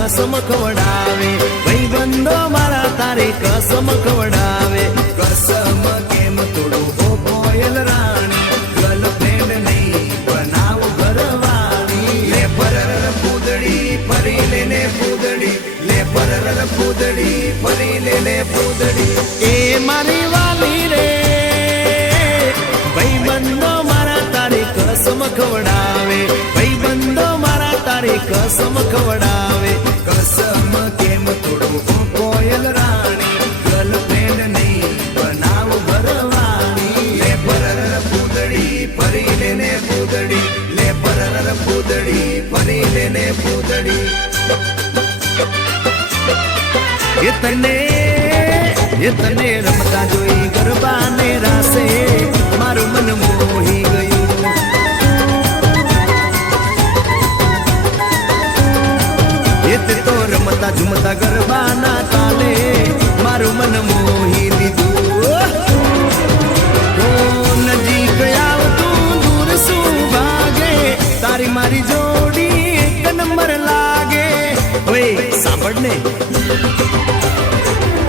कसम खवडावे भाईबंधो मारा तारी कसम खवडावे कसम केम तोडू हो बोयल राणी गर्लफ्रेंड नहीं बनाव घरवाणी ले परर पूदड़ी फरी लेने पूदड़ी ले परर पूदड़ी फरी लेने पूदड़ी ए मारी वाली रे भाईबंधो मारा तारी कसम खवडावे भाईबंधो मारा तारी कसम खवडावे कसम केम तोडू हो कोयल राणी गर्लफ्रेंड नहीं बनाव घरवाणी ले परर पूदड़ी फरी लेने पूदड़ी ले परर पूदड़ी फरी लेने पूदड़ी ये तने रमता जोई गरबा ने रासे मारू मन मोही गयु ये तो रमता झुमता गरबा ना ताले मारू मन मोही लीधु नजीक आव तू दूर सु भागे तारी मारी जोड़ी एक नंबर लागे ओए सांभळने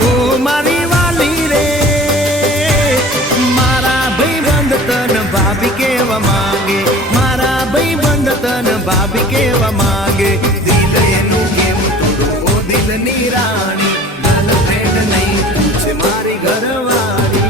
ओ मारी वाली रे मारा भाईबंध तन भाभी केवा मांगे मारा भाईबंध तन भाभी केवा मांगे दिल एनु केम तोडू ओ दिल नी राणी गर्लफ्रेंड नहीं तुझे मारी घरवाली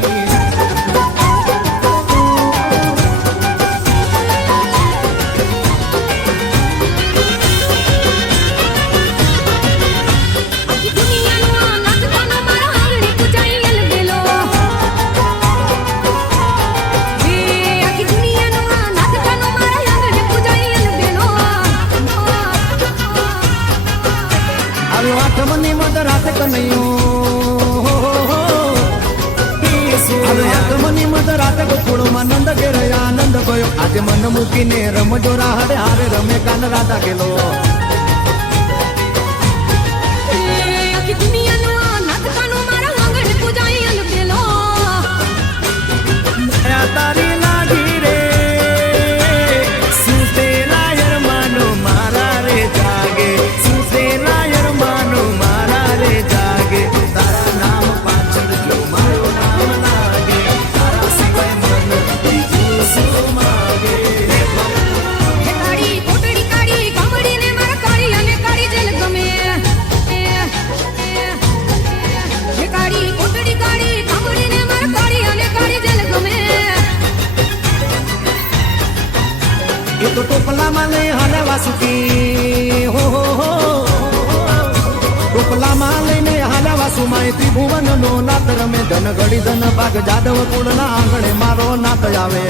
मनी मत रात कन्हैयो मनी मत रात को थोड़ो आनंद के रया आनंद गयो आज मन मुकी ने रम जोरा हरे हारे रमे कान राधा गेलो दुनिया नो नाथ कानो मारा आंगण पूजाई अल गेलो माया तारी लागी रे सुते लायर मानो मारा रे जागे सुते लायर मानो मारा रे जागे तारा नाम पाछड़ जो मारो नाम लागे तारा सिवाय मन बीजू सो मागे हे काड़ी कोटड़ी काड़ी कामड़ी ने मारा काड़ी अने काड़ी जल गमे हे काड़ी कोटड़ी काड़ी कामड़ी ने मारा काड़ी अने काड़ी जल गमे ये तो टोपला माले हाले वासुकी हो टोपला माले ने हाले वासु माय त्रिभुवन नो नाथ रमे धन घड़ी धन भाग जादव कुल ना आंगणे मारो नाथ आवे